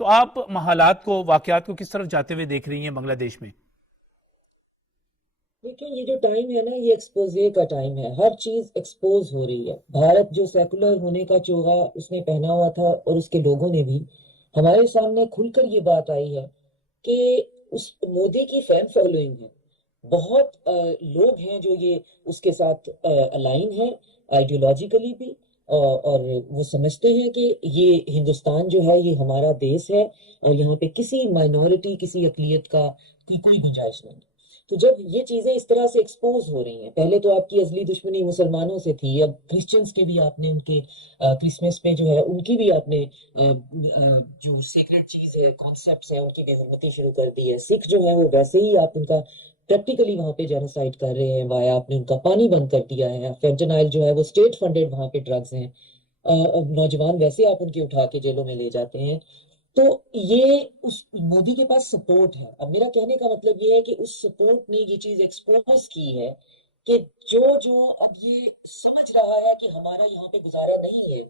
तो आप हालात को, वाकयात को किस तरफ जाते हुए देख रही हैं बांग्लादेश में? लेकिन ये जो टाइम है ना, ये एक्सपोजे का टाइम है। हर चीज एक्सपोज हो रही है। भारत जो सेकुलर होने का चोगा उसने पहना हुआ था, और उसके लोगों ने भी, हमारे सामने खुलकर ये बात आई है कि उस मोदी की फैन फॉलोइंग है। बहुत लोग हैं जो ये उसके साथ अलाइन है, आइडियोलॉजिकली भी। और वो समझते हैं कि ये हिंदुस्तान जो है ये हमारा देश है, और यहाँ पे किसी माइनॉरिटी, किसी अकलियत का की कोई गुंजाइश नहीं। तो जब ये चीजें इस तरह से एक्सपोज हो रही हैं, पहले तो आपकी असली दुश्मनी मुसलमानों से थी, अब क्रिश्चियंस के भी आपने उनके क्रिसमस पे जो है उनकी भी आपने जो सीक्रेट चीज है, कॉन्सेप्ट्स है, उनकी बेहुरमती शुरू कर दी है। सिख जो है वो वैसे ही आप उनका प्रैक्टिकली वहां पे जेनोसाइड कर रहे हैं, वाया आपने उनका पानी बंद कर दिया है। फेंटेनाइल जो है वो स्टेट फंडेड वहां पे ड्रग्स हैं। अब नौजवान वैसे आप उनके उठा के जेलों में ले जाते हैं। तो ये उस मोदी के पास सपोर्ट है। अब मेरा कहने का मतलब ये है कि उस सपोर्ट ने ये चीज एक्सपोज की है कि जो जो अब ये समझ रहा है कि हमारा यहाँ पे गुजारा नहीं है,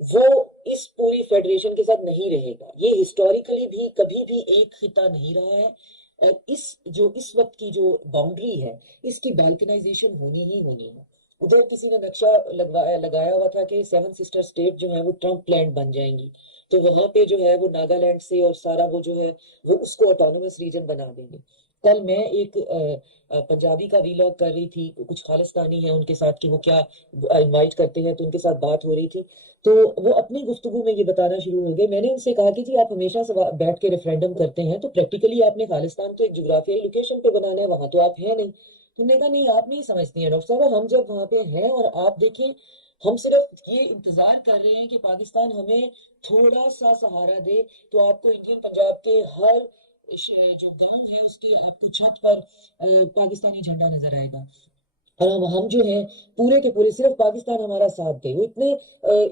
वो इस पूरी फेडरेशन के साथ नहीं रहेगा। ये हिस्टोरिकली भी कभी भी एक खिता नहीं रहा है। और इस वक्त की जो बाउंड्री है, इसकी बाल्कनाइजेशन होनी ही होनी है। उधर किसी ने नक्शा लगाया हुआ था कि सेवन सिस्टर स्टेट जो है वो ट्रम्प लैंड बन जाएंगी। तो वहां पे जो है वो नागालैंड से और सारा वो जो है वो उसको ऑटोनोमस रीजन बना देंगे। कल मैं एक पंजाबी का वीलॉग कर रही थी, कुछ खालिस्तानी है उनके साथ, कि वो क्या इनवाइट करते हैं, तो उनके साथ बात हो रही थी। तो वो अपनी गुफ्तगू में ये बताना शुरू हो गए। मैंने उनसे कहा कि जी आप हमेशा से बैठ के रेफरेंडम करते हैं, तो प्रैक्टिकली आपने खालिस्तान तो एक जुग्राफियाई लोकेशन पे बनाना है, वहां तो आप है नहीं। तुमने कहा नहीं, आप नहीं समझती हैं डॉक्टर साहब, हम जब वहां पे हैं और आप देखें, हम सिर्फ ये इंतजार कर रहे हैं कि पाकिस्तान हमें थोड़ा सा सहारा दे, तो आपको इंडियन पंजाब के हर जो गांव है उसके आपको छत पर पाकिस्तानी झंडा नजर आएगा। और हम जो है पूरे के पूरे सिर्फ पाकिस्तान हमारा साथ दे, वो इतने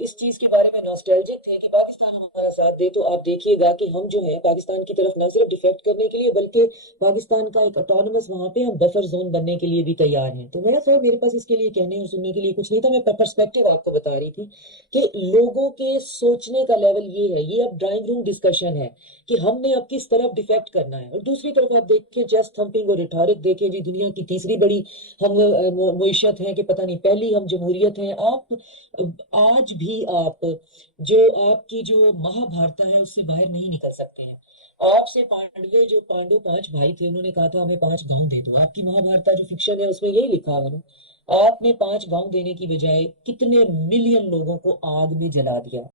इस चीज के बारे में नॉस्टैल्जिक थे कि पाकिस्तान हमारा साथ दे। तो आप देखिएगा कि हम जो है पाकिस्तान की तरफ ना सिर्फ डिफेक्ट करने के लिए, बल्कि पाकिस्तान का एक ऑटोनमस वहां पे हम बफर जोन बनने के लिए भी तैयार हैं। तो मेरा सर, मेरे पास इसके लिए कहने और सुनने के लिए कुछ नहीं था। मैं पर्सपेक्टिव आपको बता रही थी कि लोगों के सोचने का लेवल ये है। ये अब ड्राइंग रूम डिस्कशन है कि हमने अब किस तरफ डिफेक्ट करना है। और दूसरी तरफ आप देखिए, चेस्ट थंपिंग और रिटॉरिक देखिए जी, दुनिया की तीसरी बड़ी हम मुइशत हैं कि पता नहीं पहली हम जमहूरियत हैं। आप आज भी आप जो आपकी जो महाभारत है उससे बाहर नहीं निकल सकते हैं। आपसे जो पांडव पांच भाई थे, उन्होंने कहा था हमें पांच गांव दे दो। आपकी महाभारत जो फिक्शन है उसमें यही लिखा है ना। आपने पांच गांव देने की बजाय कितने मिलियन लोगों को आग में जला दिया।